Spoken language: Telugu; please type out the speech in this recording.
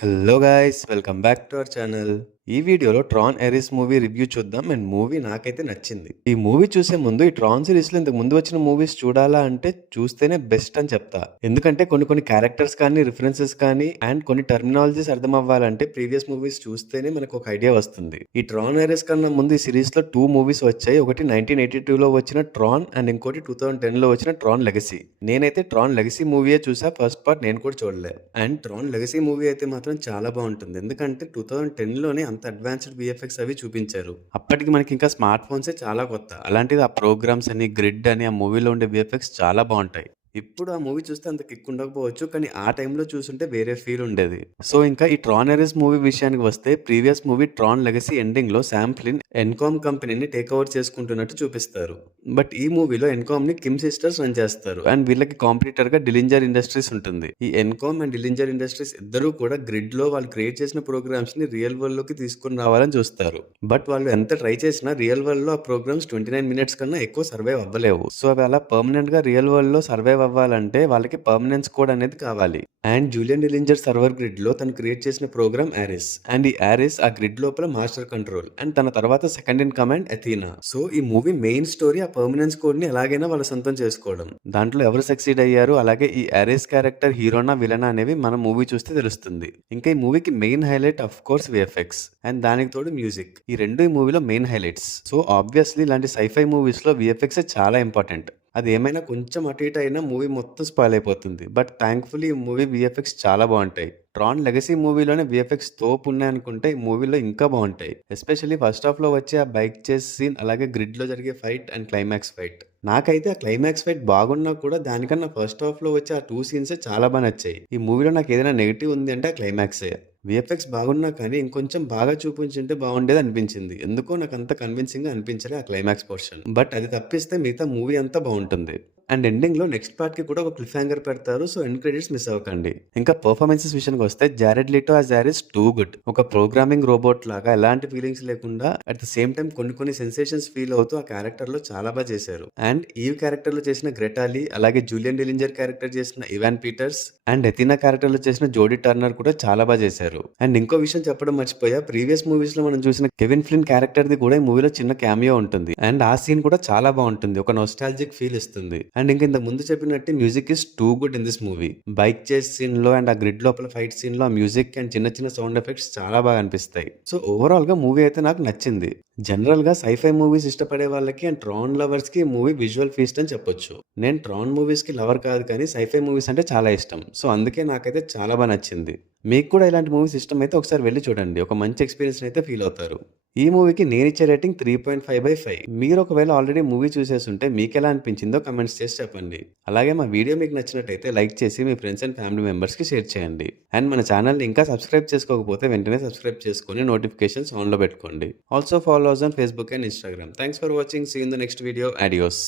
Hello guys, welcome back to our channel. ఈ వీడియోలో ట్రాన్ ఎరిస్ మూవీ రివ్యూ చూద్దాం. అండ్ మూవీ నాకైతే నచ్చింది. ఈ మూవీ చూసే ముందు ఈ ట్రాన్ సిరీస్ లో ఇంతకు ముందు వచ్చిన మూవీస్ చూడాలా అంటే చూస్తేనే బెస్ట్ అని చెప్తా. ఎందుకంటే కొన్ని క్యారెక్టర్స్ కానీ రిఫరెన్సెస్ కానీ అండ్ కొన్ని టర్మినాలజీస్ అర్థం అవ్వాలంటే ప్రీవియస్ మూవీస్ చూస్తేనే మనకు ఒక ఐడియా వస్తుంది. ఈ ట్రాన్ ఎరిస్ కన్నా ముందు ఈ సిరీస్ లో 2 మూవీస్ వచ్చాయి. ఒకటి 1982లో వచ్చిన ట్రాన్ అండ్ ఇంకోటి 2010లో వచ్చిన ట్రాన్ లెగసీ. నేనైతే ట్రాన్ లెగసీ మూవీయే చూసా. ఫస్ట్ పార్ట్ నేను కూడా చూడలే. అండ్ ట్రాన్ లెగసీ మూవీ అయితే మాత్రం చాలా బాగుంటుంది. ఎందుకంటే 2010లోనే అంత అడ్వాన్స్డ్ విఎఫ్ఎక్స్ అవి చూపించారు. అప్పటికి మనకి ఇంకా స్మార్ట్ ఫోన్సే చాలా కొత్త. అలాంటిది ఆ ప్రోగ్రామ్స్ అని గ్రిడ్ అని ఆ మూవీలో ఉండే విఎఫ్ఎక్స్ చాలా బాగుంటాయి. ఇప్పుడు ఆ మూవీ చూస్తే అంత కిక్ ఉండకపోవచ్చు, కానీ ఆ టైంలో చూసుంటే వేరే ఫీల్ ఉండేది. సో ఇంకా ఈ ట్రాన్ ఎరిస్ మూవీ విషయానికి వస్తే previous movie Tron legacy ending లో శామ్ ఫ్లిన్ ఎన్కామ్ కంపెనీని టేక్ ఓవర్ చేసుకుంటున్నట్టు చూపిస్తారు. బట్ ఈ మూవీలో ఎన్కామ్ ని కిమ్ సిస్టర్స్ రన్ చేస్తారు. అండ్ వీళ్ళకి కాంపిటీటర్ గా డిలింజర్ ఇండస్ట్రీస్ ఉంటుంది. ఈ ఎన్కామ్ అండ్ డిలింజర్ ఇండస్ట్రీస్ ఇద్దరు కూడా గ్రిడ్ లో వాళ్ళు క్రియేట్ చేసిన ప్రోగ్రామ్స్ ని రియల్ వరల్డ్ లోకి తీసుకుని రావాలని చూస్తారు. బట్ వాళ్ళు ఎంత ట్రై చేసినా రియల్ వరల్డ్ లో ఆ ప్రోగ్రామ్స్ 29 మినిట్స్ కన్నా ఎక్కువ సర్వైవ్ అవ్వలేవు. సో అవి అలా పర్మనెంట్ గా రియల్ వరల్డ్ లో సర్వైవ్ అవ్వాలంటే వాళ్ళకి పర్మనెన్స్ కోడ్ అనేది కావాలి. అండ్ జూలియన్ డిలింజర్ సర్వర్ గ్రిడ్ లో తను క్రియేట్ చేసిన ప్రోగ్రామ్ ఆరిస్. అండ్ ఈ ఆరిస్ ఆ గ్రిడ్ లోపల మాస్టర్ కంట్రోల్. అండ్ తన తర్వాత second in command Athena. So ఈ మూవీ మెయిన్ స్టోరీ ఆ పర్మనెన్స్ కోడ్ ని ఎలాగైనా వాళ్ళ సొంతం చేసుకోవడం. దాంట్లో ఎవరు సక్సీడ్ అయ్యారు, అలాగే ఈ ఆరిస్ క్యారెక్టర్ హీరోనా విలనా అనేవి మనం మూవీ చూస్తే తెలుస్తుంది. ఇంకా ఈ మూవీకి main highlight of course VFX and దానికి తోడు మ్యూజిక్. ఈ రెండు ఈ మూవీలో మెయిన్ హైలైట్స్. సో ఆబ్వియస్లీ ఇలాంటి సైఫై మూవీస్ లో విఎఫ్ఎక్స్ చాలా ఇంపార్టెంట్. అది ఏమైనా కొంచెం అటు ఇటు అయినా మూవీ మొత్తం స్పాయిల్ అయిపోతుంది. బట్ థ్యాంక్ఫుల్లీ ఈ మూవీ విఎఫ్ఎక్స్ చాలా బాగుంటాయి. ట్రాన్ లెగసీ మూవీలోనే విఎఫ్ఎక్స్ తోపు ఉన్నాయనుకుంటే ఈ మూవీలో ఇంకా బాగుంటాయి. ఎస్పెషల్లీ ఫస్ట్ హాఫ్ లో వచ్చే ఆ బైక్ చేస్ సీన్, అలాగే గ్రిడ్ లో జరిగే ఫైట్ అండ్ క్లైమాక్స్ ఫైట్. నాకైతే ఆ క్లైమాక్స్ ఫైట్ బాగున్నా కూడా దానికన్నా ఫస్ట్ హాఫ్ లో వచ్చే ఆ 2 సీన్సే చాలా బాగా నచ్చాయి. ఈ మూవీలో నాకు ఏదైనా నెగిటివ్ ఉంది అంటే ఆ క్లైమాక్సే. విఎఫ్ఎక్స్ బాగున్నా కానీ ఇంకొంచెం బాగా చూపించుంటే బాగుండేది అనిపించింది. ఎందుకో నాకు అంత కన్విన్సింగ్ గా అనిపించలే ఆ క్లైమాక్స్ పోర్షన్. బట్ అది తప్పిస్తే మిగతా మూవీ అంతా బాగుంటుంది. అండ్ ఎండింగ్ లో నెక్స్ట్ పార్ట్ కి కూడా ఒక క్లిఫ్ హ్యాంగర్ పెడతారు. సో ఎండ్ క్రెడిట్స్ మిస్ అవ్వకండి. ఇంకా పర్ఫార్మెన్సెస్ విషయానికి వస్తే జారెడ్ లీటో యాజ్ ఆరిస్ టూ గుడ్. ఒక ప్రోగ్రామింగ్ రోబోట్ లాగా ఎలాంటి ఫీలింగ్స్ లేకుండా అట్ ద సేమ్ టైం కొన్ని సెన్సేషన్స్ ఫీల్ అవుతూ ఆ క్యారెక్టర్ లో చాలా బాగా చేశారు. అండ్ ఈ క్యారెక్టర్ లో చేసిన గ్రెటాలి, అలాగే జూలియన్ డిలింజర్ క్యారెక్టర్ చేసిన ఇవాన్ పీటర్స్ అండ్ ఎథినా క్యారెక్టర్ లో చేసిన జోడీ టర్నర్ కూడా చాలా బాగా చేశారు. అండ్ ఇంకో విషయం చెప్పడం మర్చిపోయా, ప్రీవియస్ మూవీస్ లో మనం చూసిన కెవిన్ ఫ్లిన్ క్యారెక్టర్ ది కూడా ఈ మూవీలో చిన్న క్యామియో ఉంటుంది. అండ్ ఆ సీన్ కూడా చాలా బాగుంటుంది, ఒక నోస్టాలజిక్ ఫీల్ ఇస్తుంది. అండ్ ఇంకా ఇంతకు ముందు చెప్పినట్టు music is too good in this movie. Bike చేస్ సీన్ లో అండ్ ఆ గ్రిడ్ లోపల ఫైట్ సీన్ లో ఆ మ్యూజిక్ అండ్ చిన్న సౌండ్ ఎఫెక్ట్స్ చాలా బాగా అనిపిస్తాయి. సో ఓవరాల్ గా మూవీ అయితే నాకు నచ్చింది. జనరల్ గా సైఫై మూవీస్ ఇష్టపడే వాళ్ళకి అండ్ ట్రాన్ లవర్స్ కి మూవీ విజువల్ ఫీస్ట్ అని చెప్పొచ్చు. నేను ట్రాన్ మూవీస్ కి లవర్ కాదు, కానీ సైఫై మూవీస్ అంటే చాలా ఇష్టం. సో అందుకే నాకైతే చాలా బాగా నచ్చింది. మీకు కూడా ఇలాంటి మూవీస్ ఇష్టం అయితే ఒకసారి వెళ్ళి చూడండి. ఒక మంచి ఎక్స్పీరియన్స్ అయితే ఫీల్ అవుతారు. ఈ మూవీకి నేను ఇచ్చే రేటింగ్ 3.5/5. మీరు ఒకవేళ ఆల్రెడీ మూవీ చూసేస్తుంటే మీకు ఎలా అనిపించిందో కమెంట్స్ చేసి చెప్పండి. అలాగే మా వీడియో మీకు నచ్చినట్టయితే లైక్ చేసి మీ ఫ్రెండ్స్ అండ్ ఫ్యామిలీ మెంబర్స్కి షేర్ చేయండి. అండ్ మన ఛానల్ని ఇంకా సబ్స్క్రైబ్ చేసుకోకపోతే వెంటనే సబ్స్క్రైబ్ చేసుకొని నోటిఫికేషన్స్ ఆన్లో పెట్టుకోండి. Also follow us on Facebook and Instagram. Thanks for watching. See in the next video. Adios.